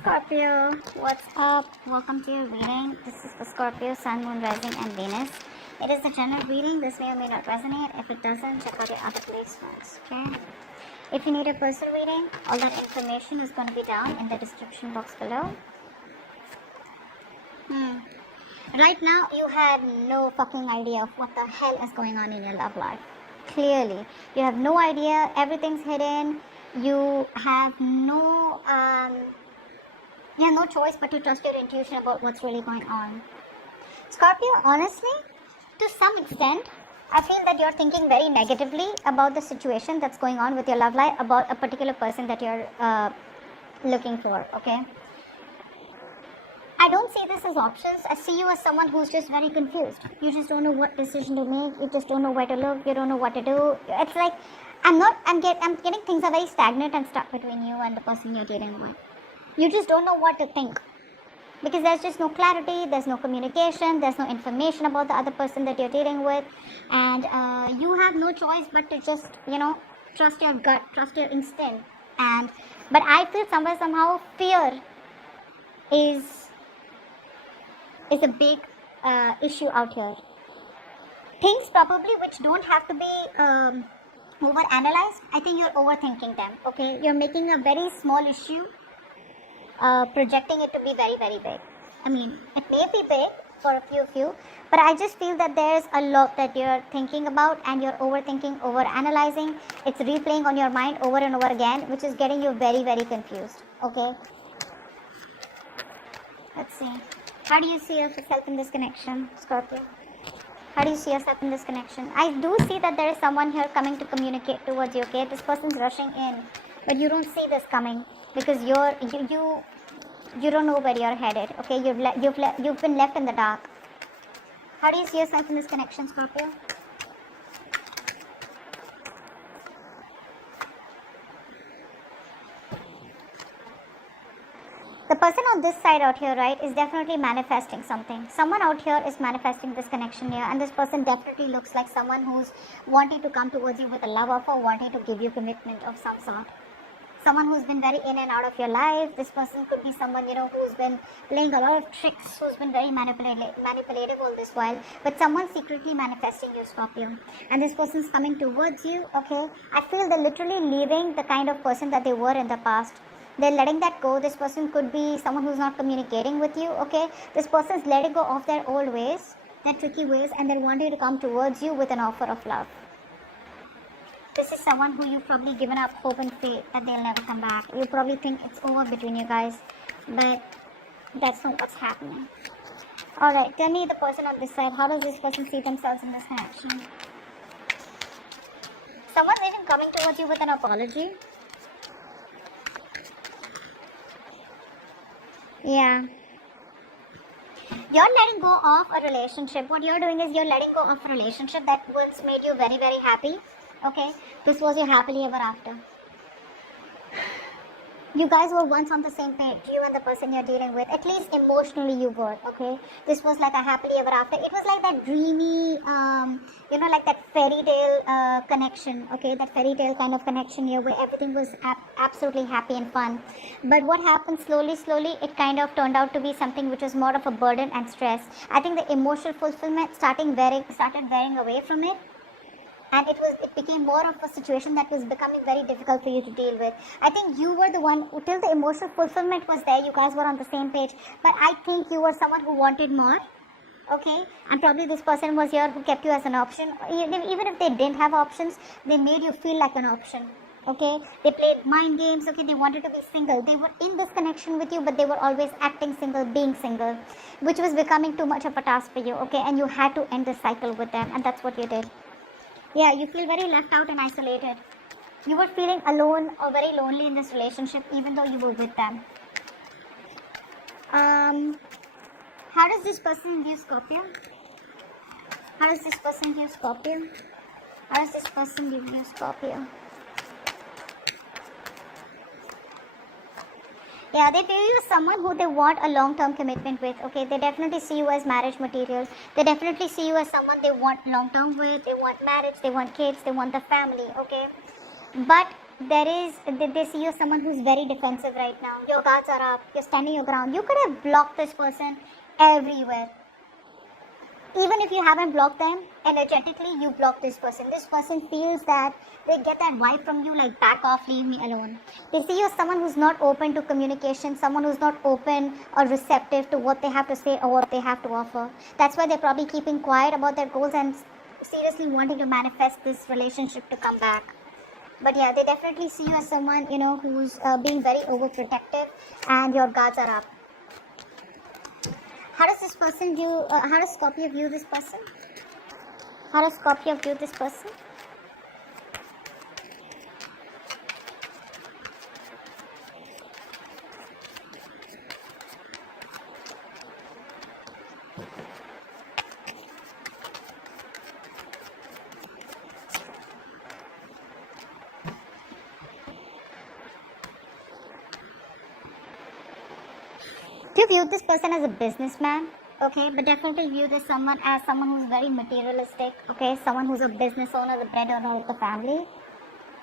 Scorpio, what's up? Welcome to your reading. This is for Scorpio, Sun, Moon, Rising, and Venus. It is a general reading. This may or may not resonate. If it doesn't, check out your other placements, okay? If you need a personal reading, all that information is going to be down in the description box below. Right now, you have no fucking idea of what the hell is going on in your love life. Clearly, you have no idea. Everything's hidden. You have no choice but to trust your intuition about what's really going on. Scorpio, honestly, to some extent, I feel that you're thinking very negatively about the situation that's going on with your love life, about a particular person that you're looking for, okay? I don't see this as options. I see you as someone who's just very confused. You just don't know what decision to make. You just don't know where to look. You don't know what to do. It's like, I'm getting things are very stagnant and stuck between you and the person you're dealing with. You just don't know what to think. Because there's just no clarity, there's no communication, there's no information about the other person that you're dealing with. And you have no choice but to just, trust your gut, trust your instinct. But I feel somehow fear is a big issue out here. Things probably which don't have to be over-analyzed, I think you're overthinking them, okay? You're making a very small issue, projecting it to be very, very big. I mean, it may be big for a few of you, but I just feel that there's a lot that you're thinking about and you're overthinking, over-analyzing. It's replaying on your mind over and over again, which is getting you very, very confused, okay? Let's see. How do you see yourself in this connection, Scorpio? How do you see yourself in this connection? I do see that there is someone here coming to communicate towards you, okay? This person's rushing in, but you don't see this coming because you don't know where you're headed, okay? You've been left in the dark. How do you see yourself in this connection, Scorpio? The person on this side out here, right, is definitely manifesting something. Someone out here is manifesting this connection here, and this person definitely looks like someone who's wanting to come towards you with a love offer, wanting to give you commitment of some sort. Someone who's been very in and out of your life. This person could be someone, who's been playing a lot of tricks, who's been very manipulative all this while, but someone's secretly manifesting you, Scorpio. And this person's coming towards you, okay? I feel they're literally leaving the kind of person that they were in the past. They're letting that go. This person could be someone who's not communicating with you, okay? This person's letting go of their old ways, their tricky ways, and they're wanting to come towards you with an offer of love. This is someone who you've probably given up hope and faith that they'll never come back. You probably think it's over between you guys, but that's not what's happening. Alright, tell me the person on this side. How does this person see themselves in this connection? Someone's even coming towards you with an apology. Yeah. You're letting go of a relationship. What you're doing is you're letting go of a relationship that once made you very, very happy. Okay? This was your happily ever after. You guys were once on the same page, you and the person you're dealing with. At least emotionally you were, okay? This was like a happily ever after. It was like that dreamy, like that fairy tale connection, okay? That fairy tale kind of connection here where everything was absolutely happy and fun. But what happened slowly, it kind of turned out to be something which was more of a burden and stress. I think the emotional fulfillment started wearing away from it. And it became more of a situation that was becoming very difficult for you to deal with. I think you were the one who, till the emotional fulfillment was there, you guys were on the same page. But I think you were someone who wanted more, okay? And probably this person was here who kept you as an option. Even if they didn't have options, they made you feel like an option, okay? They played mind games, okay? They wanted to be single. They were in this connection with you, but they were always acting single, being single, which was becoming too much of a task for you, okay? And you had to end this cycle with them, and that's what you did. Yeah, you feel very left out and isolated. You were feeling alone or very lonely in this relationship even though you were with them. How does this person view Scorpio? How does this person view Scorpio? How does this person view Scorpio? Yeah, they view you as someone who they want a long-term commitment with, okay? They definitely see you as marriage material. They definitely see you as someone they want long-term with. They want marriage, they want kids, they want the family, okay? But they see you as someone who's very defensive right now. Your guards are up, you're standing your ground. You could have blocked this person everywhere. Even if you haven't blocked them, energetically you block this person. This person feels that they get that vibe from you, like back off, leave me alone. They see you as someone who's not open to communication, someone who's not open or receptive to what they have to say or what they have to offer. That's why they're probably keeping quiet about their goals and seriously wanting to manifest this relationship to come back. But yeah, they definitely see you as someone, who's being very overprotective, and your guards are up. How does this person view, how does Scorpio view this person? How does Scorpio view this person? Do you view this person as a businessman? Okay, but definitely view this someone as someone who's very materialistic. Okay, someone who's a business owner, the breadwinner of the family.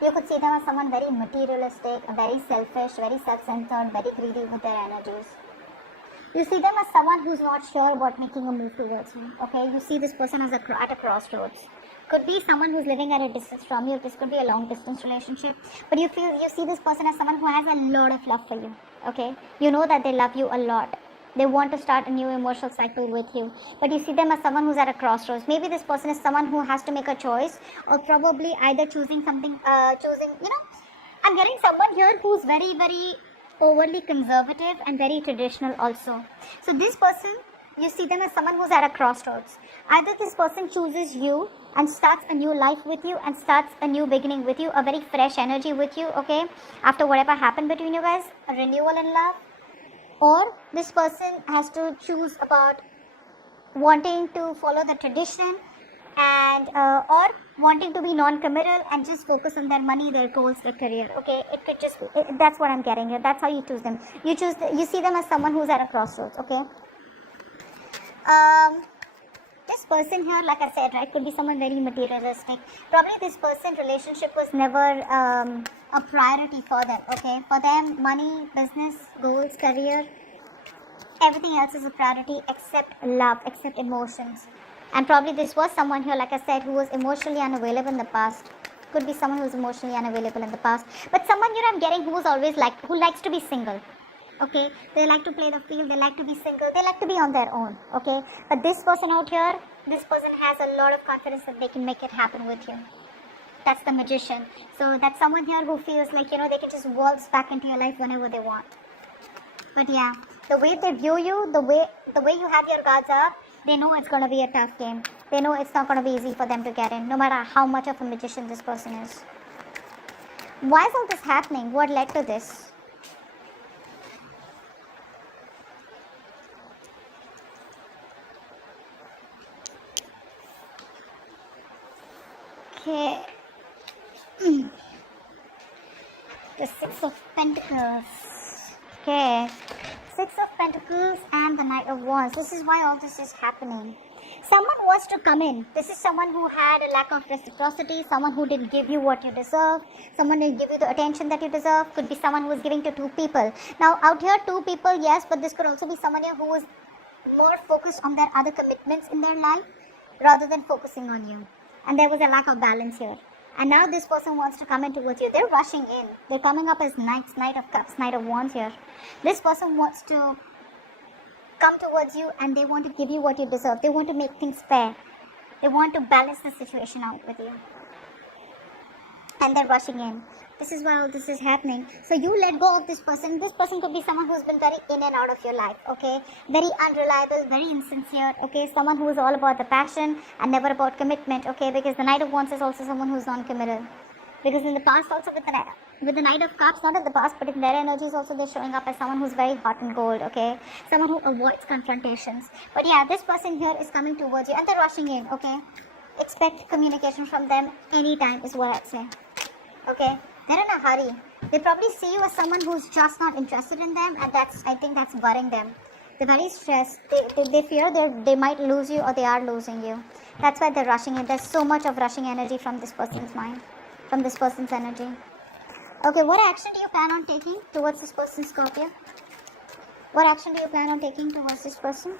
You could see them as someone very materialistic, very selfish, very self-centered, very greedy with their energies. You see them as someone who's not sure about making a move towards you. Okay, you see this person as at a crossroads. Could be someone who's living at a distance from you. This could be a long distance relationship, but you see this person as someone who has a lot of love for you. Okay, you know that they love you a lot. They want to start a new emotional cycle with you, but you see them as someone who's at a crossroads. Maybe this person is someone who has to make a choice, or probably either choosing something, I'm getting someone here who's very, very overly conservative and very traditional also. So this person, you see them as someone who's at a crossroads. Either this person chooses you and starts a new life with you and starts a new beginning with you, a very fresh energy with you, okay, after whatever happened between you guys, a renewal in love. Or this person has to choose about wanting to follow the tradition and or wanting to be non-committal and just focus on their money, their goals, their career. Okay, it could just that's what I'm getting here. That's how you choose them. You see them as someone who's at a crossroads. Okay. This person here, like I said, right, could be someone very materialistic. Probably this person's relationship was never a priority for them. Okay, for them, money, business, goals, career, everything else is a priority except love, except emotions. And probably this was someone here, like I said, who was emotionally unavailable in the past. Could be someone who's emotionally unavailable in the past. But someone here I'm getting who likes to be single. Okay, they like to play the field, they like to be single, they like to be on their own. Okay, but this person out here, this person has a lot of confidence that they can make it happen with you. That's the magician. So that's someone here who feels like, they can just waltz back into your life whenever they want. But yeah, the way they view you, the way you have your guards up, they know it's going to be a tough game. They know it's not going to be easy for them to get in, no matter how much of a magician this person is. Why is all this happening? What led to this? Okay. The Six of Pentacles. Okay. Six of Pentacles and the Knight of Wands. This is why all this is happening. Someone wants to come in. This is someone who had a lack of reciprocity, someone who didn't give you what you deserve, someone didn't give you the attention that you deserve. Could be someone who was giving to two people. Now out here, two people, yes, but this could also be someone here who was more focused on their other commitments in their life rather than focusing on you. And there was a lack of balance here. And now this person wants to come in towards you. They're rushing in. They're coming up as Knight of Cups, Knight of Wands here. This person wants to come towards you and they want to give you what you deserve. They want to make things fair. They want to balance the situation out with you. And they're rushing in. This is why all this is happening. So you let go of this person. This person could be someone who's been very in and out of your life, okay? Very unreliable, very insincere, okay? Someone who is all about the passion and never about commitment, okay? Because the Knight of Wands is also someone who's non-committal. Because in the past also with the Knight of Cups, not in the past, but in their energies also they're showing up as someone who's very hot and cold, okay? Someone who avoids confrontations. But yeah, this person here is coming towards you and they're rushing in, okay? Expect communication from them anytime is what I'd say, okay? They're in a hurry. They probably see you as someone who's just not interested in them, and I think that's worrying them. They're very stressed. They fear they might lose you or they are losing you. That's why they're rushing in. There's so much of rushing energy from this person's mind, from this person's energy. Okay, what action do you plan on taking towards this person, Scorpio? What action do you plan on taking towards this person?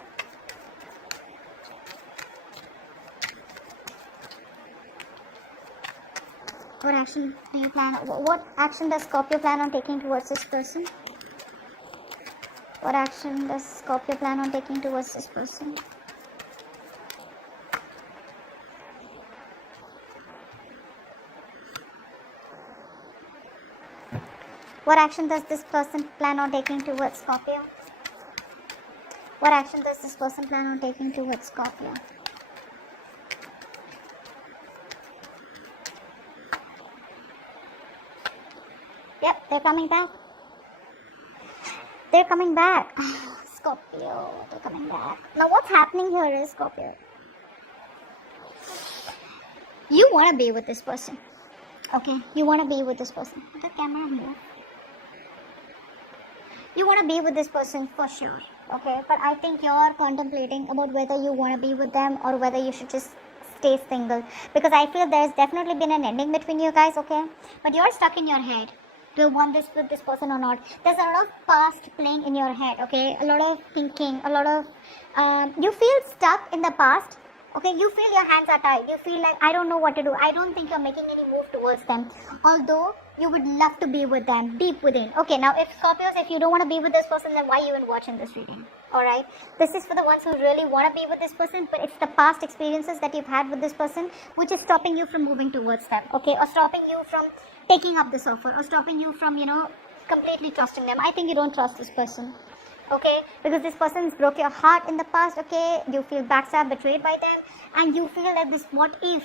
What action do you plan? What action does Scorpio plan on taking towards this person? What action does Scorpio plan on taking towards this person? What action does this person plan on taking towards Scorpio? What action does this person plan on taking towards Scorpio? Yep, they're coming back. They're coming back. Scorpio, they're coming back. Now what's happening here is, Scorpio, you want to be with this person. Okay, you want to be with this person. The camera here. You want to be with this person for sure. Okay, but I think you're contemplating about whether you want to be with them or whether you should just stay single. Because I feel there's definitely been an ending between you guys, okay? But you're stuck in your head. Do you want this with this person or not? There's a lot of past playing in your head, okay? A lot of thinking, a lot of... you feel stuck in the past, okay? You feel your hands are tied. You feel like, I don't know what to do. I don't think you're making any move towards them. Although, you would love to be with them, deep within. Okay, now if Scorpios, if you don't want to be with this person, then why are you even watching this reading? Alright? This is for the ones who really want to be with this person, but it's the past experiences that you've had with this person which is stopping you from moving towards them, okay? Or stopping you from taking up this offer, or stopping you from, completely trusting them. I think you don't trust this person, okay? Because this person's broke your heart in the past, okay? You feel backstabbed, betrayed by them, and you feel that this what if,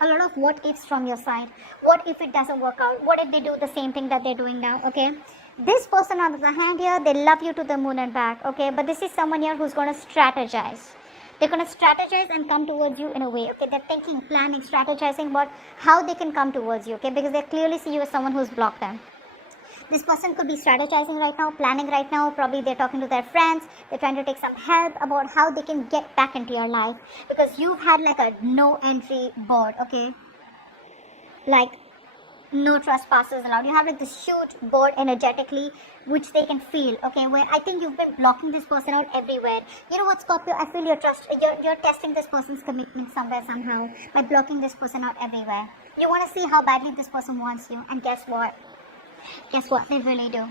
a lot of what ifs from your side. What if it doesn't work out? What if they do the same thing that they're doing now, okay? This person on the other hand here, they love you to the moon and back, okay? But this is someone here who's going to strategize. They're going to strategize and come towards you in a way, okay? They're thinking, planning, strategizing about how they can come towards you, okay? Because they clearly see you as someone who's blocked them. This person could be strategizing right now, planning right now. Probably they're talking to their friends. They're trying to take some help about how they can get back into your life. Because you've had like a no entry board, okay? Like no trespassers allowed. You have like this huge board energetically which they can feel, okay? Where I think you've been blocking this person out everywhere. You know what, Scorpio? I feel you're testing this person's commitment somewhere, somehow, by blocking this person out everywhere. You want to see how badly this person wants you, and guess what? Guess what? They really do.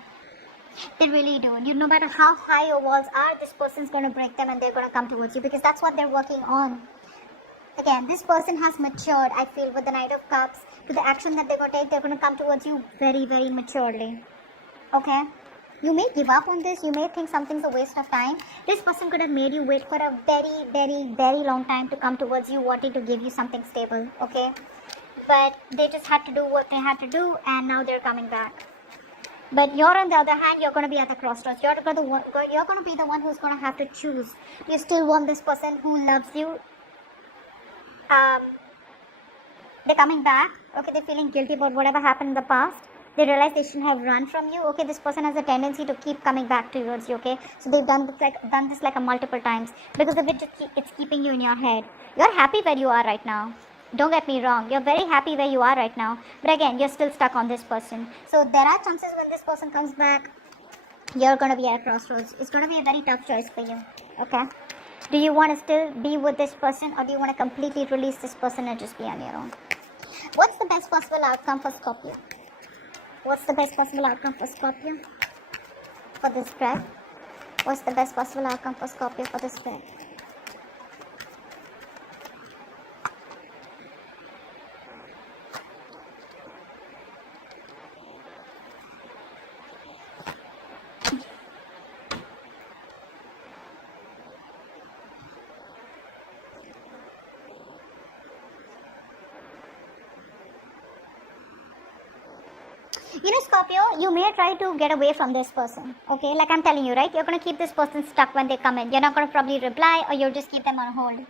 They really do. You, no matter how high your walls are, this person's going to break them and they're going to come towards you, because that's what they're working on. Again, this person has matured, I feel, with the Knight of Cups. To the action that they're going to take, they're going to come towards you very, very maturely. Okay? You may give up on this. You may think something's a waste of time. This person could have made you wait for a very, very, very long time to come towards you, wanting to give you something stable. Okay? But they just had to do what they had to do, and now they're coming back. But you're, on the other hand, you're going to be at the crossroads. You're going to be the one who's going to have to choose. You still want this person who loves you. They're coming back. Okay, they're feeling guilty about whatever happened in the past. They realize they shouldn't have run from you. Okay, this person has a tendency to keep coming back towards you. Okay, so they've done this like a multiple times, because of it, it's keeping you in your head. You're happy where you are right now. Don't get me wrong, you're very happy where you are right now, but again, you're still stuck on this person. So there are chances when this person comes back, you're going to be at a crossroads. It's going to be a very tough choice for you, okay? Do you want to still be with this person, or do you want to completely release this person and just be on your own? What's the best possible outcome for Scorpio? What's the best possible outcome for Scorpio for this spread? What's the best possible outcome for Scorpio for this spread? You know, Scorpio, you may try to get away from this person, okay? Like I'm telling you, right? You're going to keep this person stuck when they come in. You're not going to probably reply, or you'll just keep them on hold.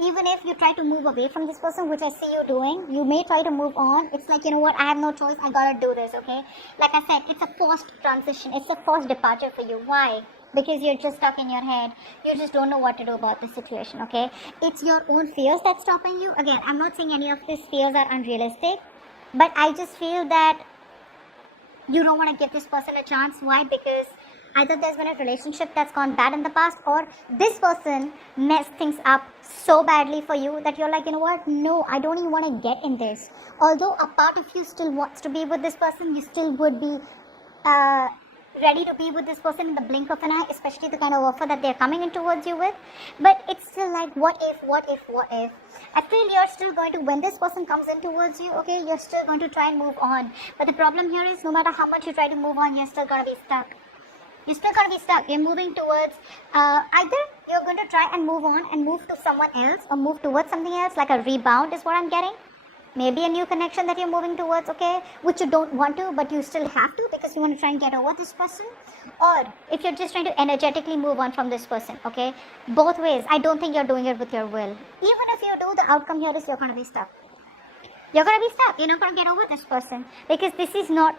Even if you try to move away from this person, which I see you doing, you may try to move on. It's like, you know what, I have no choice, I gotta do this, okay? Like I said, it's a forced transition. It's a forced departure for you. Why? Because you're just stuck in your head. You just don't know what to do about the situation, okay? It's your own fears that's stopping you. Again, I'm not saying any of these fears are unrealistic. But I just feel that you don't want to give this person a chance. Why? Because either there's been a relationship that's gone bad in the past, or this person messed things up so badly for you that you're like, you know what, no, I don't even want to get in this. Although a part of you still wants to be with this person, you still would be ready to be with this person in the blink of an eye, especially the kind of offer that they're coming in towards you with. But it's still like, what if? I feel you're still going to, when this person comes in towards you, okay, you're still going to try and move on. But the problem here is, no matter how much you try to move on, you're still going to be stuck. You're still going to be stuck. You're moving towards, either you're going to try and move on and move to someone else, or move towards something else, like a rebound is what I'm getting. Maybe a new connection that you're moving towards, okay, which you don't want to, but you still have to because you want to try and get over this person. Or if you're just trying to energetically move on from this person, okay, both ways, I don't think you're doing it with your will. Even if you do, the outcome here is you're going to be stuck. You're going to be stuck. You're not going to get over this person because this is not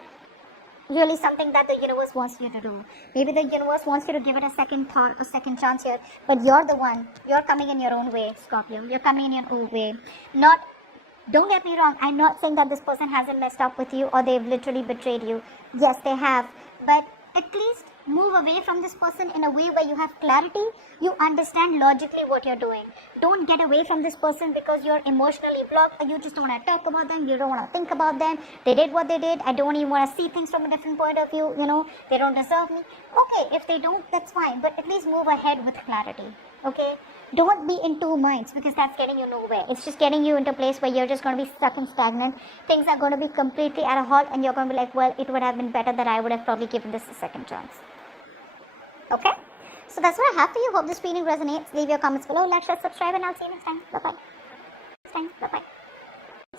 really something that the universe wants you to do. Maybe the universe wants you to give it a second thought, a second chance here, but you're the one. You're coming in your own way, Scorpio. You're coming in your own way. Don't get me wrong, I'm not saying that this person hasn't messed up with you or they've literally betrayed you. Yes, they have. But at least move away from this person in a way where you have clarity. You understand logically what you're doing. Don't get away from this person because you're emotionally blocked, or you just don't want to talk about them. You don't want to think about them. They did what they did. I don't even want to see things from a different point of view. You know, they don't deserve me. Okay, if they don't, that's fine. But at least move ahead with clarity. Okay? Don't be in two minds because that's getting you nowhere. It's just getting you into a place where you're just going to be stuck and stagnant. Things are going to be completely at a halt and you're going to be like, well, it would have been better that I would have probably given this a second chance. Okay? So that's what I have for you. Hope this reading resonates. Leave your comments below, like, share, subscribe, and I'll see you next time. Bye-bye. Next time. Bye-bye.